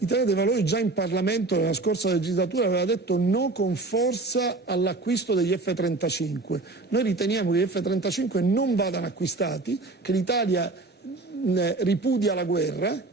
Italia dei Valori già in Parlamento nella scorsa legislatura aveva detto no con forza all'acquisto degli F-35. Noi riteniamo che gli F-35 non vadano acquistati, che l'Italia ripudia la guerra,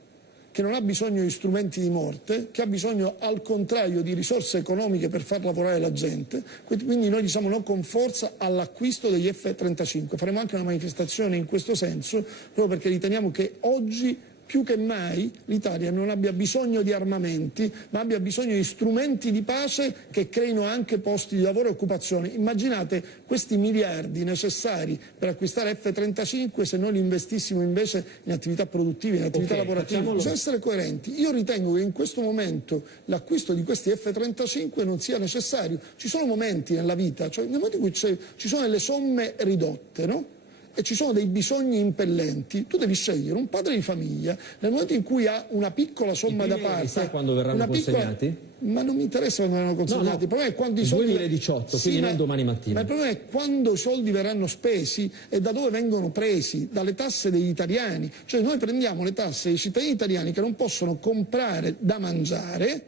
che non ha bisogno di strumenti di morte, che ha bisogno al contrario di risorse economiche per far lavorare la gente. Quindi noi diciamo no con forza all'acquisto degli F-35. Faremo anche una manifestazione in questo senso, proprio perché riteniamo che oggi più che mai l'Italia non abbia bisogno di armamenti, ma abbia bisogno di strumenti di pace che creino anche posti di lavoro e occupazione. Immaginate questi miliardi necessari per acquistare F-35 se noi li investissimo invece in attività produttive, in attività lavorative. Bisogna essere coerenti. Io ritengo che in questo momento l'acquisto di questi F-35 non sia necessario. Ci sono momenti nella vita, cioè nel momento in cui ci sono delle somme ridotte, no? E ci sono dei bisogni impellenti, tu devi scegliere un padre di famiglia nel momento in cui ha una piccola somma da parte. Sai quando verranno consegnati? Ma non mi interessa quando verranno consegnati. Il problema è quando i soldi 2018, quindi non domani mattina. Ma il problema è quando i soldi verranno spesi e da dove vengono presi, dalle tasse degli italiani. Cioè noi prendiamo le tasse dei cittadini italiani che non possono comprare da mangiare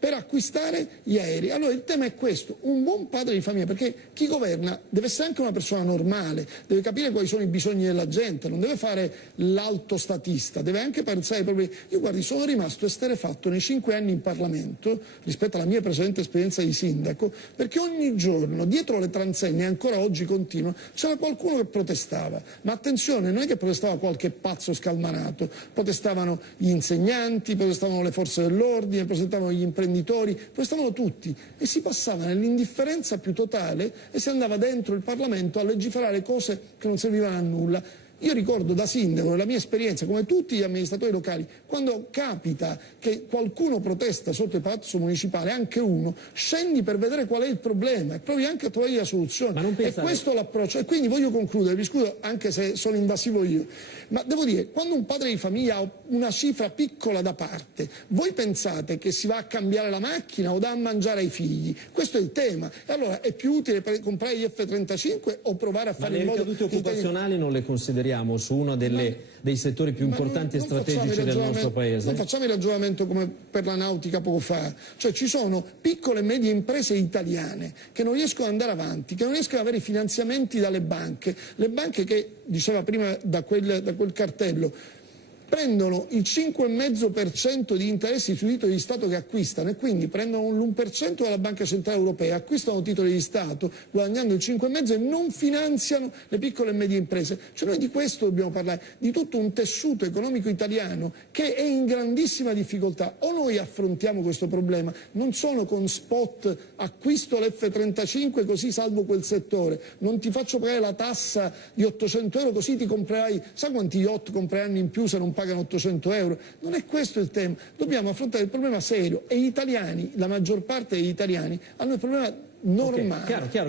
per acquistare gli aerei. Allora il tema è questo, un buon padre di famiglia, perché chi governa deve essere anche una persona normale, deve capire quali sono i bisogni della gente, non deve fare l'alto statista, deve anche pensare ai problemi. Io guardi, sono rimasto esterrefatto nei 5 anni in Parlamento rispetto alla mia precedente esperienza di sindaco, perché ogni giorno dietro le transenne, ancora oggi continua, c'era qualcuno che protestava. Ma attenzione, non è che protestava qualche pazzo scalmanato, protestavano gli insegnanti, protestavano le forze dell'ordine, protestavano gli imprenditori, protestavano tutti e si passava nell'indifferenza più totale e si andava dentro il Parlamento a legiferare cose che non servivano a nulla. Io ricordo da sindaco, nella mia esperienza, come tutti gli amministratori locali, quando capita che qualcuno protesta sotto il palazzo municipale, anche uno, scendi per vedere qual è il problema e provi anche a trovare la soluzione. Ma non pensare... E questo è l'approccio. E quindi voglio concludere, vi scuso anche se sono invasivo io, ma devo dire, quando un padre di famiglia ha una cifra piccola da parte, voi pensate che si va a cambiare la macchina o dà a mangiare ai figli? Questo è il tema. E allora è più utile comprare gli F-35 o provare a fare in modo... Ma le ricadute occupazionali non le consideriamo su uno dei settori più importanti e strategici del nostro paese? Non facciamo il ragionamento come per la nautica poco fa, cioè ci sono piccole e medie imprese italiane che non riescono ad andare avanti, che non riescono ad avere finanziamenti dalle banche, le banche che, diceva prima da quel cartello, prendono il 5,5% di interessi sui titoli di Stato che acquistano e quindi prendono l'1% dalla Banca Centrale Europea, acquistano titoli di Stato guadagnando il 5,5% e non finanziano le piccole e medie imprese. Cioè noi di questo dobbiamo parlare, di tutto un tessuto economico italiano che è in grandissima difficoltà. O noi affrontiamo questo problema, non sono con spot acquisto l'F-35 così salvo quel settore, non ti faccio pagare la tassa di 800 euro così ti comprerai, sai quanti yacht compreranno in più se non pagano 800 euro? Non è questo il tema, dobbiamo affrontare il problema serio e gli italiani, la maggior parte degli italiani hanno il problema normale. Chiaro.